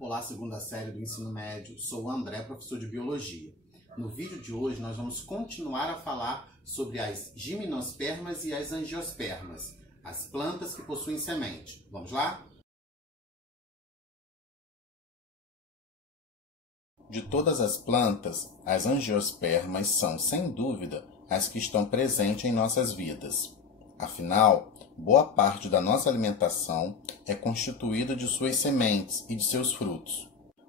Olá, segunda série do ensino médio. Sou o André, professor de biologia. No vídeo de hoje nós vamos continuar a falar sobre as gimnospermas e as angiospermas, as plantas que possuem semente. Vamos lá? De todas as plantas, as angiospermas são, sem dúvida, as que estão presentes em nossas vidas. Afinal, boa parte da nossa alimentação é constituída de suas sementes e de seus frutos.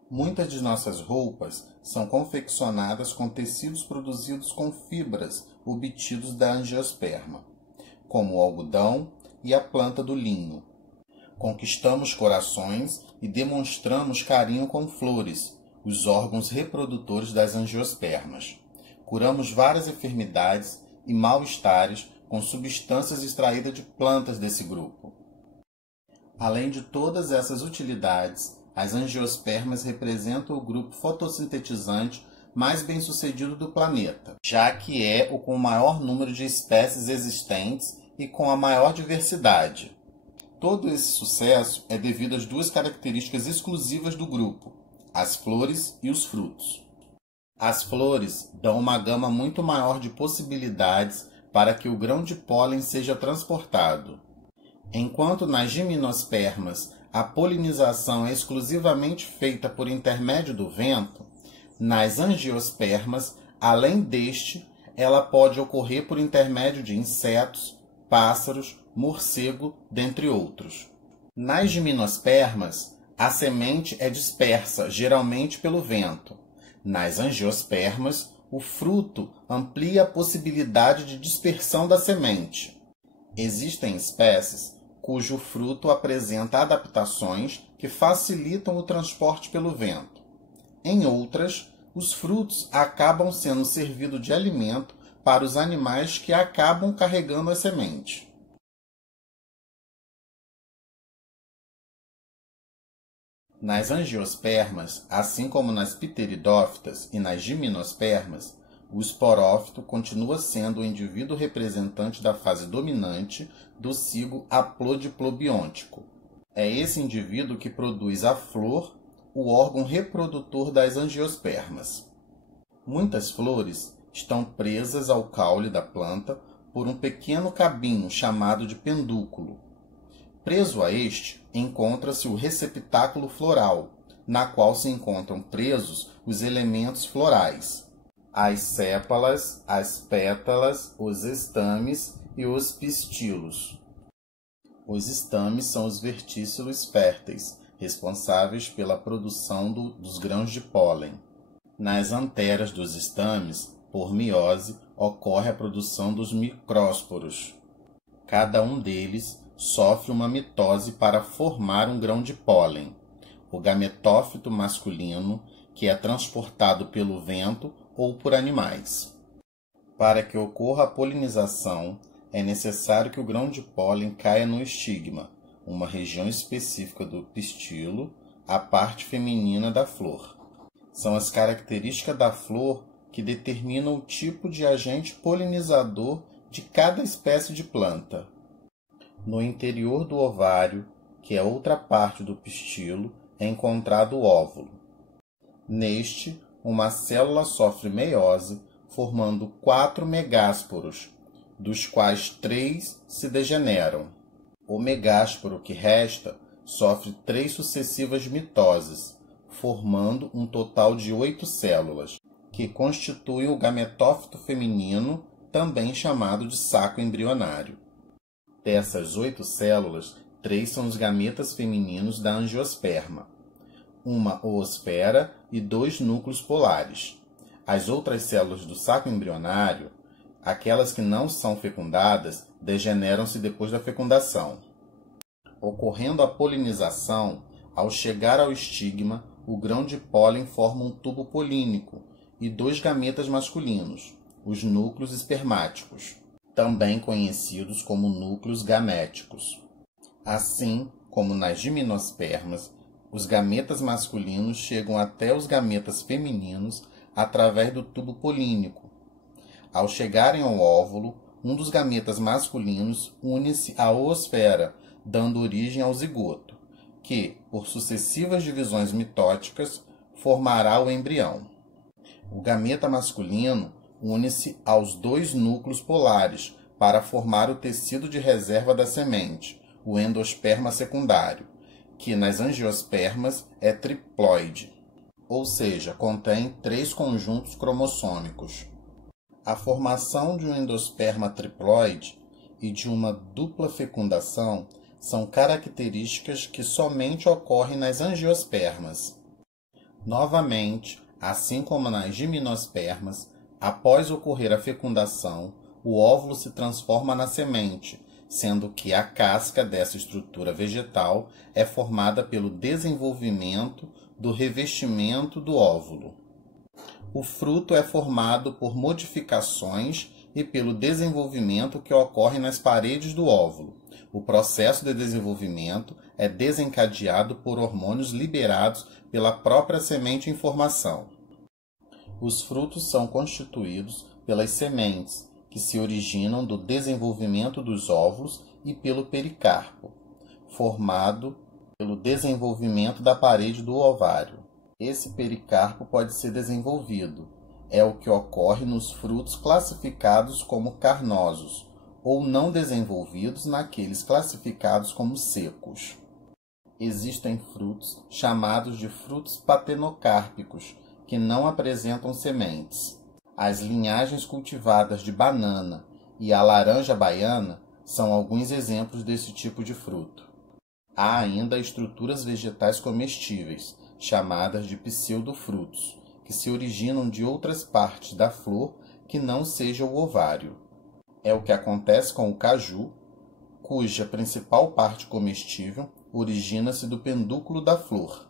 Muitas de nossas roupas são confeccionadas com tecidos produzidos com fibras obtidos da angiosperma, como o algodão e a planta do linho. Conquistamos corações e demonstramos carinho com flores, os órgãos reprodutores das angiospermas. Curamos várias enfermidades e mal-estares com substâncias extraídas de plantas desse grupo. Além de todas essas utilidades, as angiospermas representam o grupo fotossintetizante mais bem-sucedido do planeta, já que é o com o maior número de espécies existentes e com a maior diversidade. Todo esse sucesso é devido às duas características exclusivas do grupo: as flores e os frutos. As flores dão uma gama muito maior de possibilidades para que o grão de pólen seja transportado. Enquanto nas gimnospermas a polinização é exclusivamente feita por intermédio do vento, nas angiospermas, além deste, ela pode ocorrer por intermédio de insetos, pássaros, morcego, dentre outros. Nas gimnospermas, a semente é dispersa, geralmente pelo vento. Nas angiospermas, o fruto amplia a possibilidade de dispersão da semente. Existem espécies cujo fruto apresenta adaptações que facilitam o transporte pelo vento. Em outras, os frutos acabam sendo servidos de alimento para os animais que acabam carregando a semente. Nas angiospermas, assim como nas pteridófitas e nas gimnospermas, o esporófito continua sendo o indivíduo representante da fase dominante do cigo haplodiplobiontico. É esse indivíduo que produz a flor, o órgão reprodutor das angiospermas. Muitas flores estão presas ao caule da planta por um pequeno cabinho chamado de pedúnculo. Preso a este, encontra-se o receptáculo floral, na qual se encontram presos os elementos florais: as sépalas, as pétalas, os estames e os pistilos. Os estames são os vertícilos férteis, responsáveis pela produção dos grãos de pólen. Nas anteras dos estames, por meiose, ocorre a produção dos micrósporos. Cada um deles sofre uma mitose para formar um grão de pólen, o gametófito masculino, que é transportado pelo vento ou por animais. Para que ocorra a polinização, é necessário que o grão de pólen caia no estigma, uma região específica do pistilo, a parte feminina da flor. São as características da flor que determinam o tipo de agente polinizador de cada espécie de planta. No interior do ovário, que é outra parte do pistilo, é encontrado o óvulo. Neste, uma célula sofre meiose, formando 4 megásporos, dos quais 3 se degeneram. O megásporo que resta sofre 3 sucessivas mitoses, formando um total de 8 células, que constituem o gametófito feminino, também chamado de saco embrionário. Dessas 8 células, 3 são os gametas femininos da angiosperma, uma oosfera e 2 núcleos polares. As outras células do saco embrionário, aquelas que não são fecundadas, degeneram-se depois da fecundação. Ocorrendo a polinização, ao chegar ao estigma, o grão de pólen forma um tubo polínico e 2 gametas masculinos, os núcleos espermáticos, também conhecidos como núcleos gaméticos. Assim como nas gimnospermas, os gametas masculinos chegam até os gametas femininos através do tubo polínico. Ao chegarem ao óvulo, um dos gametas masculinos une-se à oosfera, dando origem ao zigoto, que, por sucessivas divisões mitóticas, formará o embrião. O gameta masculino une-se aos dois núcleos polares para formar o tecido de reserva da semente, o endosperma secundário, que nas angiospermas é triploide, ou seja, contém 3 conjuntos cromossômicos. A formação de um endosperma triploide e de uma dupla fecundação são características que somente ocorrem nas angiospermas. Novamente, assim como nas gimnospermas, após ocorrer a fecundação, o óvulo se transforma na semente, sendo que a casca dessa estrutura vegetal é formada pelo desenvolvimento do revestimento do óvulo. O fruto é formado por modificações e pelo desenvolvimento que ocorre nas paredes do óvulo. O processo de desenvolvimento é desencadeado por hormônios liberados pela própria semente em formação. Os frutos são constituídos pelas sementes, que se originam do desenvolvimento dos óvulos e pelo pericarpo, formado pelo desenvolvimento da parede do ovário. Esse pericarpo pode ser desenvolvido. É o que ocorre nos frutos classificados como carnosos, ou não desenvolvidos naqueles classificados como secos. Existem frutos chamados de frutos patenocárpicos, que não apresentam sementes. As linhagens cultivadas de banana e a laranja baiana são alguns exemplos desse tipo de fruto. Há ainda estruturas vegetais comestíveis, chamadas de pseudofrutos, que se originam de outras partes da flor que não seja o ovário. É o que acontece com o caju, cuja principal parte comestível origina-se do pendúculo da flor.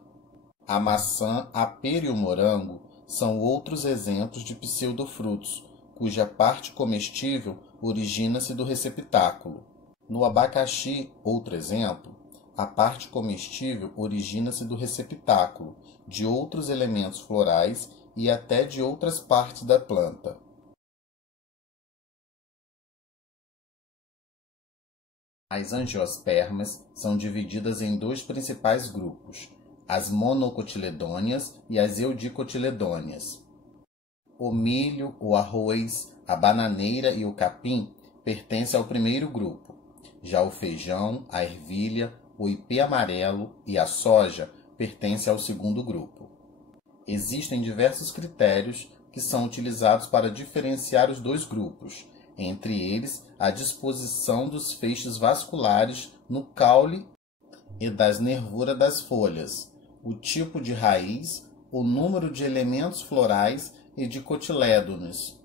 A maçã, a pera e o morango são outros exemplos de pseudofrutos, cuja parte comestível origina-se do receptáculo. No abacaxi, outro exemplo, a parte comestível origina-se do receptáculo, de outros elementos florais e até de outras partes da planta. As angiospermas são divididas em 2 principais grupos, as monocotiledôneas e as eudicotiledôneas. O milho, o arroz, a bananeira e o capim pertencem ao primeiro grupo. Já o feijão, a ervilha, o ipê amarelo e a soja pertencem ao segundo grupo. Existem diversos critérios que são utilizados para diferenciar os 2 grupos, entre eles a disposição dos feixes vasculares no caule e das nervuras das folhas, o tipo de raiz, o número de elementos florais e de cotilédones.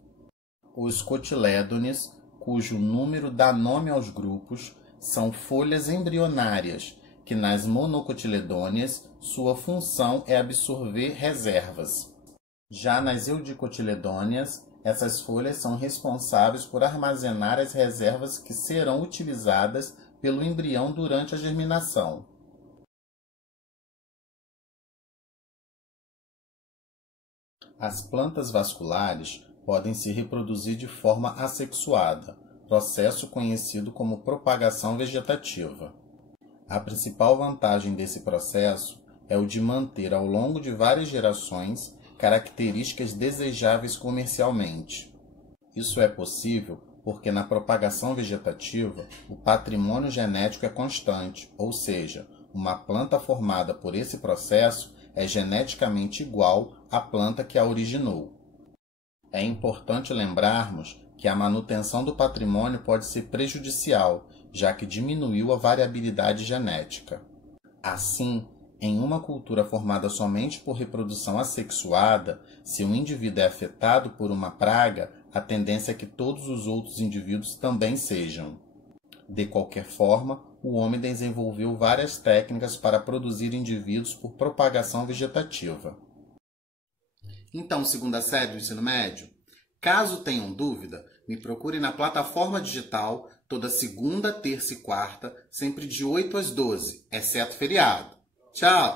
Os cotilédones, cujo número dá nome aos grupos, são folhas embrionárias, que nas monocotiledôneas sua função é absorver reservas. Já nas eudicotiledôneas, essas folhas são responsáveis por armazenar as reservas que serão utilizadas pelo embrião durante a germinação. As plantas vasculares podem se reproduzir de forma assexuada, processo conhecido como propagação vegetativa. A principal vantagem desse processo é o de manter ao longo de várias gerações características desejáveis comercialmente. Isso é possível porque na propagação vegetativa o patrimônio genético é constante, ou seja, uma planta formada por esse processo é geneticamente igual à planta que a originou. É importante lembrarmos que a manutenção do patrimônio pode ser prejudicial, já que diminuiu a variabilidade genética. Assim, em uma cultura formada somente por reprodução assexuada, se um indivíduo é afetado por uma praga, a tendência é que todos os outros indivíduos também sejam. De qualquer forma, o homem desenvolveu várias técnicas para produzir indivíduos por propagação vegetativa. Então, segunda série do ensino médio? Caso tenham dúvida, me procure na plataforma digital toda segunda, terça e quarta, sempre de 8 às 12, exceto feriado. Tchau!